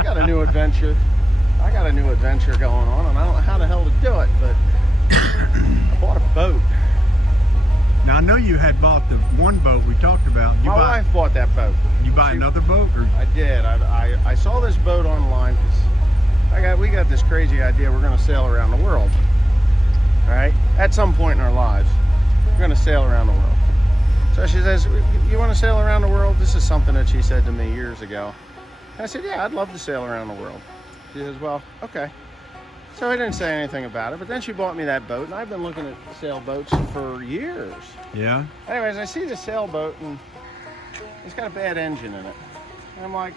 I got a new adventure. I got a new adventure going on, and I don't know how the hell to do it, but I bought a boat. Now I know you had bought the one boat we talked about. My wife bought that boat. You buy another boat, or? I did. I saw this boat online because we got this crazy idea. We're going to sail around the world. All right, at some point in our lives, we're going to sail around the world. So she says, "You want to sail around the world?" This is something that she said to me years ago. And I said, "Yeah, I'd love to sail around the world." She says, "Well, okay." So I didn't say anything about it, but then she bought me that boat, and I've been looking at sailboats for years. Yeah. Anyways, I see the sailboat, and it's got a bad engine in it. And I'm like,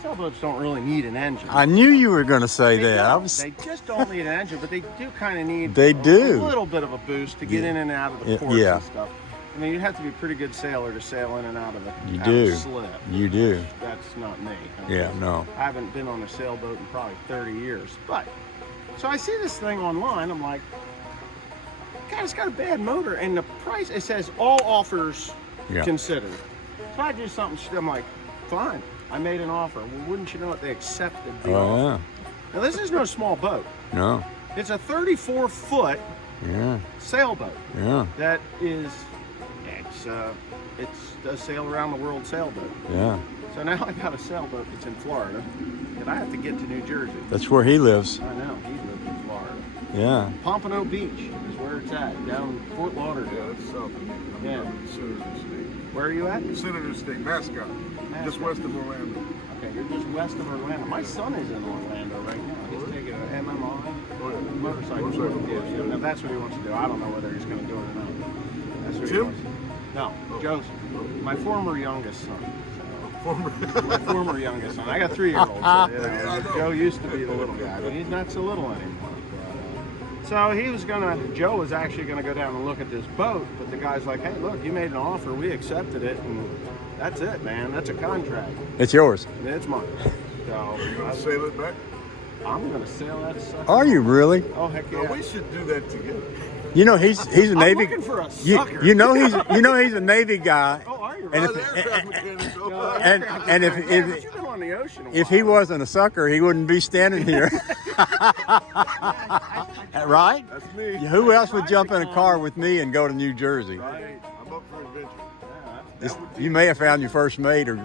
sailboats don't really need an engine. I knew you were going to say that. They just don't need an engine, but they do kind of need They a do. little bit of a boost to get in and out of the ports and stuff. I mean, you'd have to be a pretty good sailor to sail in and out of it. You slip. You do. That's not me. Yeah, no. I haven't been on a sailboat in probably 30 years. But, so I see this thing online. I'm like, God, it's got a bad motor. And the price, it says all offers considered. So I do something, I'm like, fine. I made an offer. Well, wouldn't you know it, they accepted the offer. Now, this is no small boat. No. It's a 34-foot sailboat. Yeah. That is, it does sail around the world sailboat. Yeah. So now I got a sailboat that's in Florida, and I have to get to New Jersey. That's where he lives. I know, he lives in Florida. Yeah. Pompano Beach is where it's at, down Fort Lauderdale. That's south of me. Yeah. Senator State. Where are you at? Senator State, Mascot. Just west of Orlando. Okay, you're just west of Orlando. My son is in Orlando right now. He's taking an MMI motorcycle. Yeah, now that's what he wants to do. I don't know whether he's going to do it or not. That's what he wants to do. No, Joseph, my former youngest son. My former youngest son. I got 3-year-olds. So, Joe used to be the little guy, but he's not so little anymore. So Joe was actually gonna go down and look at this boat, but the guy's like, "Hey, look, you made an offer, we accepted it, and that's it, man. That's a contract. It's yours. It's mine." So Are you gonna sail it back? I'm gonna sail that sucker. Are you really? Oh heck yeah! No, we should do that together. You know he's a Navy. I'm looking for a sucker. You know he's a Navy guy. Oh, are you? And And if you've been on the ocean if he wasn't a sucker, he wouldn't be standing here. Right? That's me. Who else would jump in a car with me and go to New Jersey? Right. I'm up for adventure. You may have found your first mate or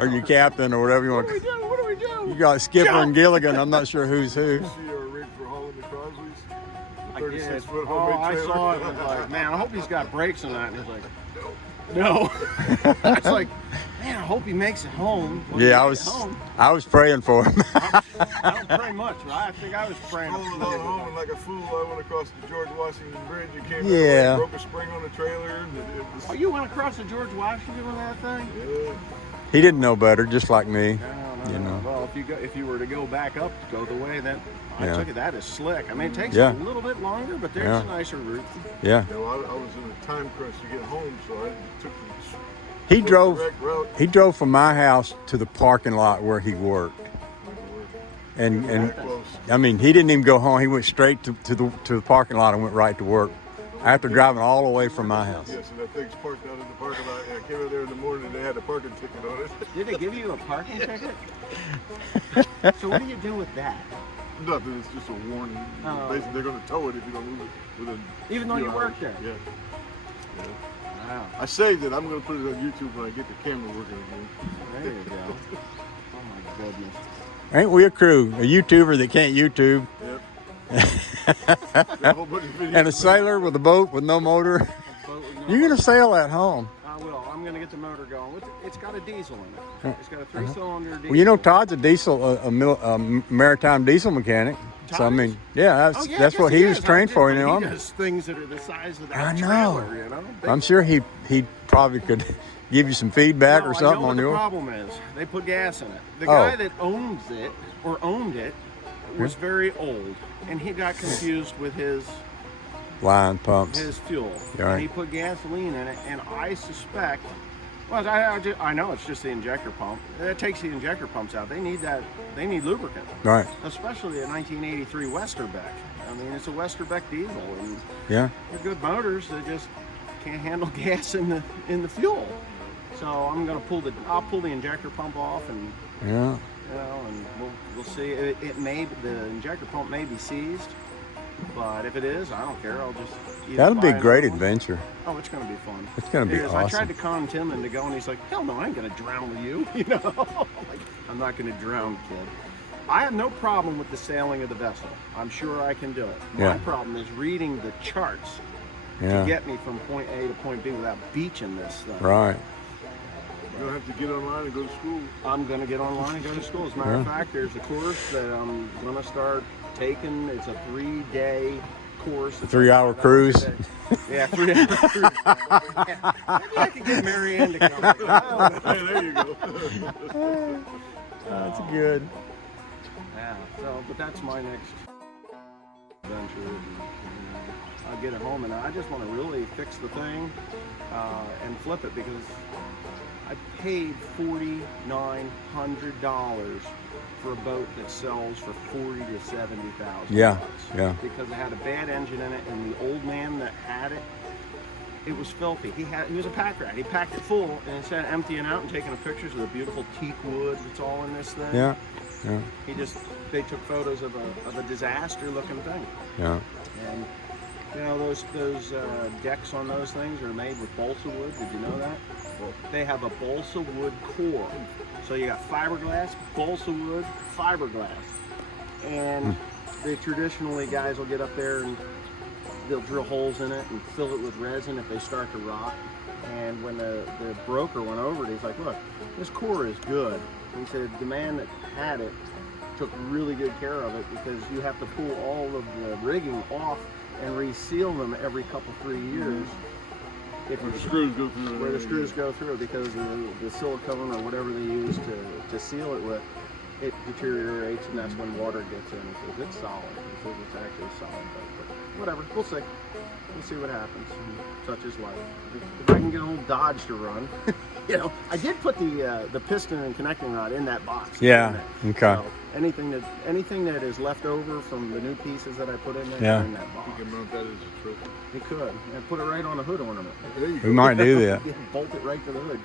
your captain or whatever you want. What do we do? You got Skipper and Gilligan. I'm not sure who's who. See our rig for hauling the Crosleys? I The did. 36-foot Oh, homemade I trailer? saw it. I was like, man, I hope he's got brakes on that. And he's like, no. It's like, man, I hope he makes it home. Yeah, I was praying for him. I don't pray much, right? I think I was praying. Rolling along home, and like a fool, I went across the George Washington Bridge. You came Yeah. broke a spring on the trailer. And it was, Oh, you went across the George Washington on that thing? yeah. He didn't know better, just like me. No. You know. Well, if you were to go back up, go the way that I took it, that is slick. I mean, it takes a little bit longer, but there's a nicer route. Yeah. You know, I was in a time crunch to get home, so I took the He drove. direct route. He drove from my house to the parking lot where he worked, and Close. I mean he didn't even go home. He went straight to the parking lot and went right to work after driving all the way from my house. Yes, and that thing's parked out in the parking lot. And I came in there in the morning and they had a parking ticket on it. Did they give you a parking ticket? So what do you do with that? Nothing, it's just a warning. Oh. Basically, they're going to tow it if you don't move it within. Even though few you hours. work there? Yeah. Wow. I saved it. I'm going to put it on YouTube when I get the camera working again. There you go. Oh my goodness. Ain't we a crew? A YouTuber that can't YouTube, Got a whole bunch of videos. and a sailor with a boat with no motor. You're gonna sail at home. I will. I'm going to get the motor going. It's got a diesel in it. It's got a 3-cylinder diesel. Well, you know Todd's a maritime diesel mechanic. So I mean, yeah, that's what he was trained for in the He army. does things that are the size of that I know. trailer, you know? I'm sure he probably could give you some feedback or something I know on what yours. the problem is. They put gas in it. The guy that owned it was very old, and he got confused with his Line pumps. fuel. Right. And he put gasoline in it, and I suspect, well, I know it's just the injector pump. It takes the injector pumps out. They need that. They need lubricant. Right. Especially a 1983 Westerbeck. I mean, it's a Westerbeck diesel, and Yeah. they're good motors. They just can't handle gas in the fuel. So I'm gonna I'll pull the injector pump off, and Yeah. you know, and see. It may, the injector pump may be seized, but if it is, I don't care. I'll just either That'll be buy a great another one. adventure. Oh, it's going to be fun. It's going to be It is. awesome. I tried to con Tim into going. He's like, hell no, I ain't going to drown with you. You know, like, I'm not going to drown, kid. I have no problem with the sailing of the vessel. I'm sure I can do it. Yeah. My problem is reading the charts Yeah. to get me from point A to point B without beaching this thing. Right. You'll have to get online and go to school. I'm going to get online and go to school. As a matter of fact, there's a course that I'm going to start taking. It's a 3-day course. A 3-hour cruise. Yeah, 3 hours. Yeah. Maybe I could get Mary Ann to come. I don't know. Hey, there you go. That's good. Yeah, so, but that's my next adventure. I'll get it home, and I just want to really fix the thing and flip it, because I paid $4,900 for a boat that sells for $40,000 to $70,000. Yeah, yeah. Because it had a bad engine in it, and the old man that had it, it was filthy. He was a pack rat. He packed it full, and instead of emptying out and taking pictures of the beautiful teak wood that's all in this thing, Yeah, yeah, they took photos of a disaster-looking thing. yeah. And you know, those decks on those things are made with balsa wood. Did you know that? They have a balsa wood core. So you got fiberglass, balsa wood, fiberglass. And they traditionally, guys will get up there and they'll drill holes in it and fill it with resin if they start to rot. And when the broker went over it, he's like, look, this core is good. He said the man that had it took really good care of it, because you have to pull all of the rigging off and reseal them every couple, 3 years. If Where the screws go through. where the screws go through, because the silicone or whatever they use to seal it with, it deteriorates, and that's when water gets in. He says it's solid. He says it's actually solid, but whatever. We'll see. We'll see what happens. Such is life. If I can get an old Dodge to run, you know, I did put the piston and connecting rod in that box. Yeah, okay. So anything that is left over from the new pieces that I put in there, Yeah. are in that box. You can mount that as a trophy. You could, and put it right on a hood ornament. There you go. We might do that. Bolt it right to the hood.